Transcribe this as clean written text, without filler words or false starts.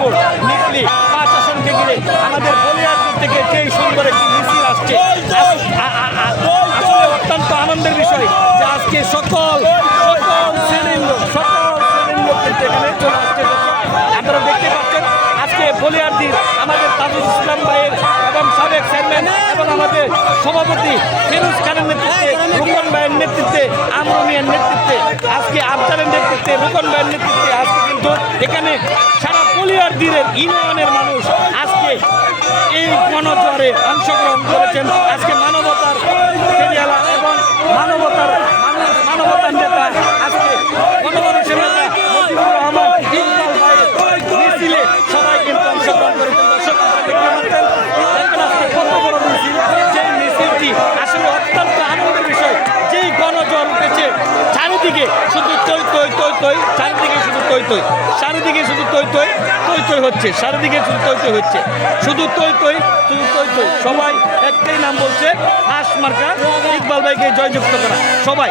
মিরপুর নিকলি 5 আসনকে ঘিরে আমাদের বলিয়ারপুর থেকে যেই সুন্দর একটি মিছিল আসছে, আসলে অত্যন্ত আনন্দের বিষয় যে আজকে সকল শ্রেণীর লোক কিন্তু এখানে চলে আসছে। আপনারা দেখতে পাচ্ছেন আজকে বলিয়ারদির আমাদের তাজুল ইসলাম ভাইয়ের এবং সাবেক চেয়ারম্যান এবং আমাদের সভাপতি ফিরোজ খানের নেতৃত্বে, রুকন ভাইয়ের নেতৃত্বে, আমর মিয়ার নেতৃত্বে, আজকে আফজারের নেতৃত্বে, রুকন ভাইয়ের নেতৃত্বে আজকে কিন্তু এখানে সারা বলিয়ারদির ইউনিয়নের মানুষ আজকে এই গণজোয়ারে অংশগ্রহণ করেছেন। আজকে মানবতার ফেরিয়ালা এবং মানবতার নেতা আজকে গণমানুষের নেতা মজিবুর রহমান ইকবাল ভাইয়ের মিছিলে সবাই কিন্তু অংশগ্রহণ করেছেন। দর্শক আজকে কত বড় মিছিল, যে মিছিলটি আসলে অত্যন্ত আনন্দের বিষয়। যেই গণজোয়ার উঠেছে চারিদিকে শুধু তৈ তৈ তৈ তৈ, চারিদিকে শুধু তৈ তৈ, চারিদিকে শুধু তৈ তৈ তৈ তৈ হচ্ছে, চারিদিকে শুধু তৈ তৈ হচ্ছে, শুধু তৈ তৈ শুধু তৈ তৈ। সবাই একটাই নাম বলছে, হাঁস মার্কা ইকবাল ভাইকে জয়যুক্ত করা সবাই।